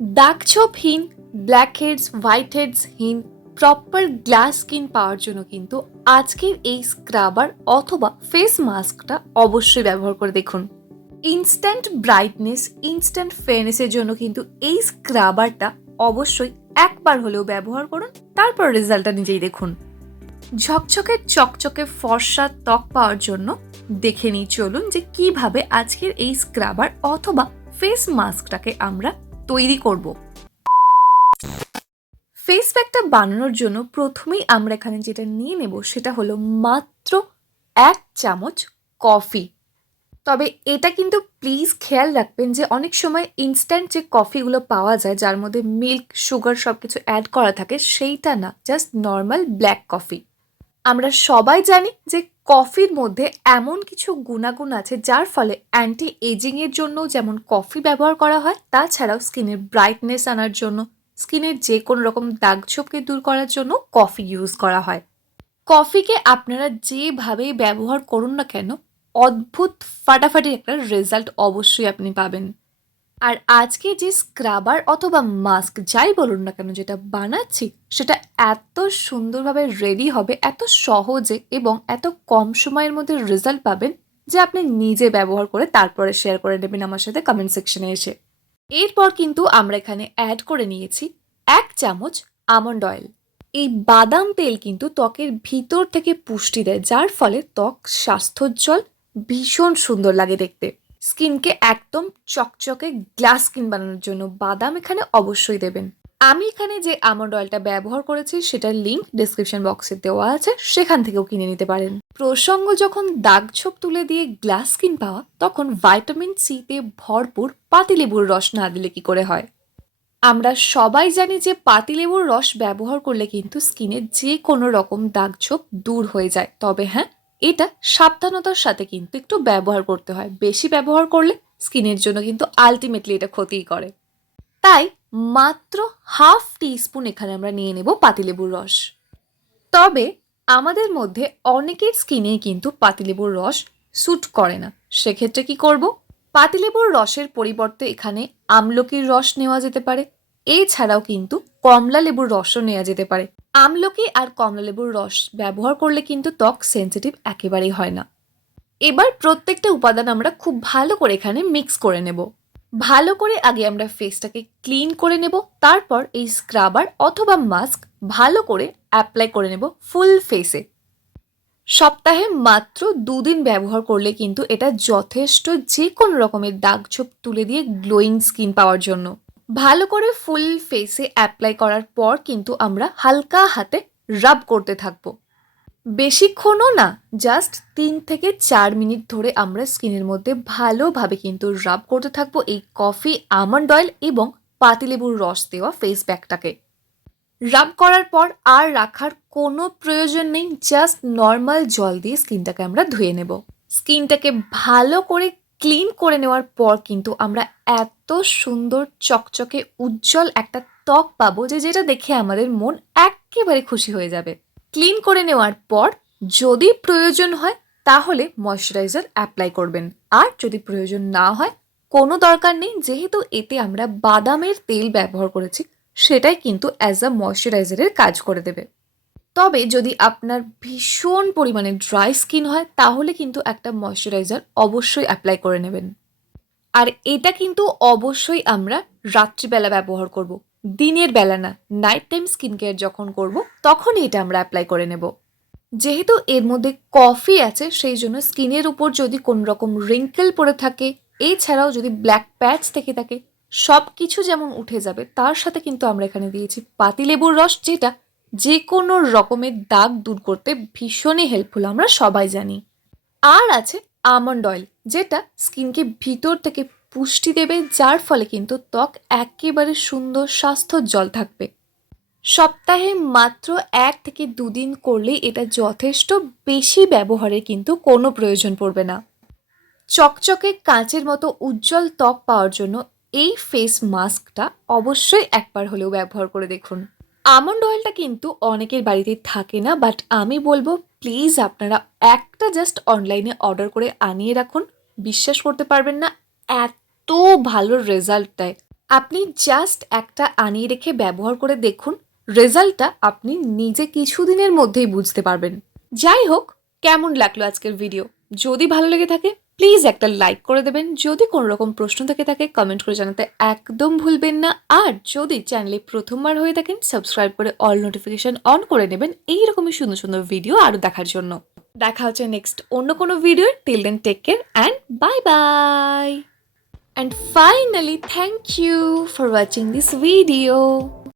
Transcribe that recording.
দাগছোপহীন, blackheads, হোয়াইটহেডসহীন proper glass skin পাওয়ার জন্য কিন্তু আজকের এই স্ক্রাবার অথবা ফেস মাস্কটা অবশ্যই ব্যবহার করে দেখুন। ইনস্ট্যান্ট ব্রাইটনেস, ইনস্ট্যান্ট ফেয়ারনেসের জন্য কিন্তু এই স্ক্রাবারটা অবশ্যই একবার হলেও ব্যবহার করুন, তারপর রেজাল্টটা নিজেই দেখুন। ঝকঝকে চকচকে ফর্সা ত্বক পাওয়ার জন্য দেখে নিই চলুন যে কিভাবে আজকের এই স্ক্রাবার অথবা ফেস মাস্কটাকে আমরা তৈরি করব। ফেস প্যাকটা বানানোর জন্য প্রথমেই আমরা এখানে যেটা নিয়ে নেব সেটা হলো মাত্র 1 চামচ কফি। তবে এটা কিন্তু প্লিজ খেয়াল রাখবেন যে অনেক সময় ইনস্ট্যান্ট যে কফিগুলো পাওয়া যায় যার মধ্যে মিল্ক, সুগার সব কিছু অ্যাড করা থাকে, সেইটা না, জাস্ট নর্মাল ব্ল্যাক কফি। আমরা সবাই জানি যে কফির মধ্যে এমন কিছু গুণাগুণ আছে যার ফলে অ্যান্টি এজিংয়ের জন্য যেমন কফি ব্যবহার করা হয়, তাছাড়াও স্কিনের ব্রাইটনেস আনার জন্য, স্কিনের যে কোনো রকম দাগছোপকে দূর করার জন্য কফি ইউজ করা হয়। কফিকে আপনারা যেভাবেই ব্যবহার করুন না কেন, অদ্ভুত ফাটাফাটি একটা রেজাল্ট অবশ্যই আপনি পাবেন। আর আজকে যে স্ক্রাবার অথবা মাস্ক যাই বলুন না কেন যেটা বানাচ্ছি, সেটা এত সুন্দরভাবে রেডি হবে, এত সহজে এবং এত কম সময়ের মধ্যে রেজাল্ট পাবেন যে আপনি নিজে ব্যবহার করে তারপরে শেয়ার করে নেবেন আমার সাথে কমেন্ট সেকশনে এসে। এরপর কিন্তু আমরা এখানে অ্যাড করে নিয়েছি 1 চামচ আমন্ড অয়েল। এই বাদাম তেল কিন্তু ত্বকের ভিতর থেকে পুষ্টি দেয়, যার ফলে ত্বক স্বাস্থ্যোজ্জ্বল, ভীষণ সুন্দর লাগে দেখতে। স্কিনকে একদম চকচকে গ্লাস স্কিন বানানোর জন্য বাদাম এখানে অবশ্যই দেবেন। আমি এখানে যে আমন্ড অয়েলটা ব্যবহার করেছি সেটার লিঙ্ক ডেসক্রিপশন বক্সে দেওয়া আছে, সেখান থেকেও কিনে নিতে পারেন। প্রসঙ্গ যখন দাগছোপ তুলে দিয়ে গ্লাস স্কিন পাওয়া, তখন ভাইটামিন সিতে ভরপুর পাতিলেবুর রস না দিলে কি করে হয়। আমরা সবাই জানি যে পাতিলেবুর রস ব্যবহার করলে কিন্তু স্কিনের যে কোনো রকম দাগছোপ দূর হয়ে যায়। তবে হ্যাঁ, এটা সাবধানতার সাথে কিন্তু একটু ব্যবহার করতে হয়। বেশি ব্যবহার করলে স্কিনের জন্য কিন্তু আলটিমেটলি এটা ক্ষতিই করে। তাই মাত্র হাফ টিস্পুন এখানে আমরা নিয়ে নেব পাতিলেবুর রস। তবে আমাদের মধ্যে অনেকের স্কিনে কিন্তু পাতিলেবুর রস স্যুট করে না। সেক্ষেত্রে কি করব? পাতিলেবুর রসের পরিবর্তে এখানে আমলকির রস নেওয়া যেতে পারে। এছাড়াও কিন্তু কমলা লেবুর রসও নেওয়া যেতে পারে। আমলকি আর কমলা লেবুর রস ব্যবহার করলে কিন্তু ত্বক সেন্সিটিভ একেবারেই হয় না। এবার প্রত্যেকটা উপাদান আমরা খুব ভালো করে এখানে মিক্স করে নেব। ভালো করে আগে আমরা ফেসটাকে ক্লিন করে নেব, তারপর এই স্ক্রাবার অথবা মাস্ক ভালো করে অ্যাপ্লাই করে নেব ফুল ফেসে। সপ্তাহে মাত্র 2 দিন ব্যবহার করলে কিন্তু এটা যথেষ্ট যে কোনো রকমের দাগছোপ তুলে দিয়ে গ্লোয়িং স্কিন পাওয়ার জন্য। ভালো করে ফুল ফেসে অ্যাপ্লাই করার পর কিন্তু আমরা হালকা হাতে রাব করতে থাকবো। বেশিক্ষণও না, জাস্ট 3 থেকে 4 মিনিট ধরে আমরা স্কিনের মধ্যে ভালোভাবে কিন্তু রাব করতে থাকবো এই কফি, আমন্ড অয়েল এবং পাতিলেবুর রস দেওয়া ফেস প্যাকটাকে। রাব করার পর আর রাখার কোনো প্রয়োজন নেই, জাস্ট নর্মাল জল দিয়ে স্কিনটাকে আমরা ধুয়ে নেব। স্কিনটাকে ভালো করে ক্লিন করে নেওয়ার পর কিন্তু আমরা এত সুন্দর চকচকে উজ্জ্বল একটা ত্বক পাবো যে যেটা দেখে আমাদের মন একেবারে খুশি হয়ে যাবে। ক্লিন করে নেওয়ার পর যদি প্রয়োজন হয় তাহলে ময়শ্চারাইজার অ্যাপ্লাই করবেন, আর যদি প্রয়োজন না হয় কোনো দরকার নেই, যেহেতু এতে আমরা বাদামের তেল ব্যবহার করেছি সেটাই কিন্তু অ্যাজ আ ময়শ্চারাইজারের কাজ করে দেবে। তবে যদি আপনার ভীষণ পরিমাণে ড্রাই স্কিন হয় তাহলে কিন্তু একটা ময়শ্চারাইজার অবশ্যই অ্যাপ্লাই করে নেবেন। আর এটা কিন্তু অবশ্যই আমরা রাত্রিবেলা ব্যবহার করব, দিনের বেলা না। নাইট টাইম স্কিন কেয়ার যখন করব তখনই এটা আমরা অ্যাপ্লাই করে নেব। যেহেতু এর মধ্যে কফি আছে, সেই জন্য স্কিনের উপর যদি কোনো রকম রিঙ্কেল পড়ে থাকে, এছাড়াও যদি ব্ল্যাক প্যাচ থেকে থাকে, সব কিছু যেমন উঠে যাবে। তার সাথে কিন্তু আমরা এখানে দিয়েছি পাতিলেবুর রস, যেটা যে কোনো রকমের দাগ দূর করতে ভীষণই হেল্পফুল, আমরা সবাই জানি। আর আছে আমন্ড অয়েল, যেটা স্কিনকে ভিতর থেকে পুষ্টি দেবে, যার ফলে কিন্তু ত্বক একেবারে সুন্দর স্বাস্থ্যোজ্জ্বল থাকবে। সপ্তাহে মাত্র 1 থেকে 2 দিন করলেই এটা যথেষ্ট, বেশি ব্যবহারের কিন্তু কোনো প্রয়োজন পড়বে না। চকচকে কাঁচের মতো উজ্জ্বল ত্বক পাওয়ার জন্য এই ফেস মাস্কটা অবশ্যই একবার হলেও ব্যবহার করে দেখুন। আমন্ড অয়েলটা কিন্তু অনেকের বাড়িতে থাকে না, বাট আমি বলবো প্লিজ আপনারা একটা জাস্ট অনলাইনে অর্ডার করে আনিয়ে রাখুন। বিশ্বাস করতে পারবেন না, এত ভালো রেজাল্ট দেয়। আপনি জাস্ট একটা আনিয়ে রেখে ব্যবহার করে দেখুন, রেজাল্টটা আপনি নিজে কিছুদিনের মধ্যেই বুঝতে পারবেন। যাই হোক, কেমন লাগলো আজকের ভিডিও? যদি ভালো লেগে থাকে প্লিজ একটা লাইক করে দেবেন। যদি কোনো রকম প্রশ্ন থেকে থাকে কমেন্ট করে জানাতে একদম ভুলবেন না। আর যদি চ্যানেলে প্রথমবার হয়ে থাকেন সাবস্ক্রাইব করে অল নোটিফিকেশন অন করে নেবেন এইরকমই সুন্দর সুন্দর ভিডিও আরও দেখার জন্য। দেখা হচ্ছে নেক্সট অন্য কোনো video. Till then take care and bye bye. And finally, thank you for watching this video.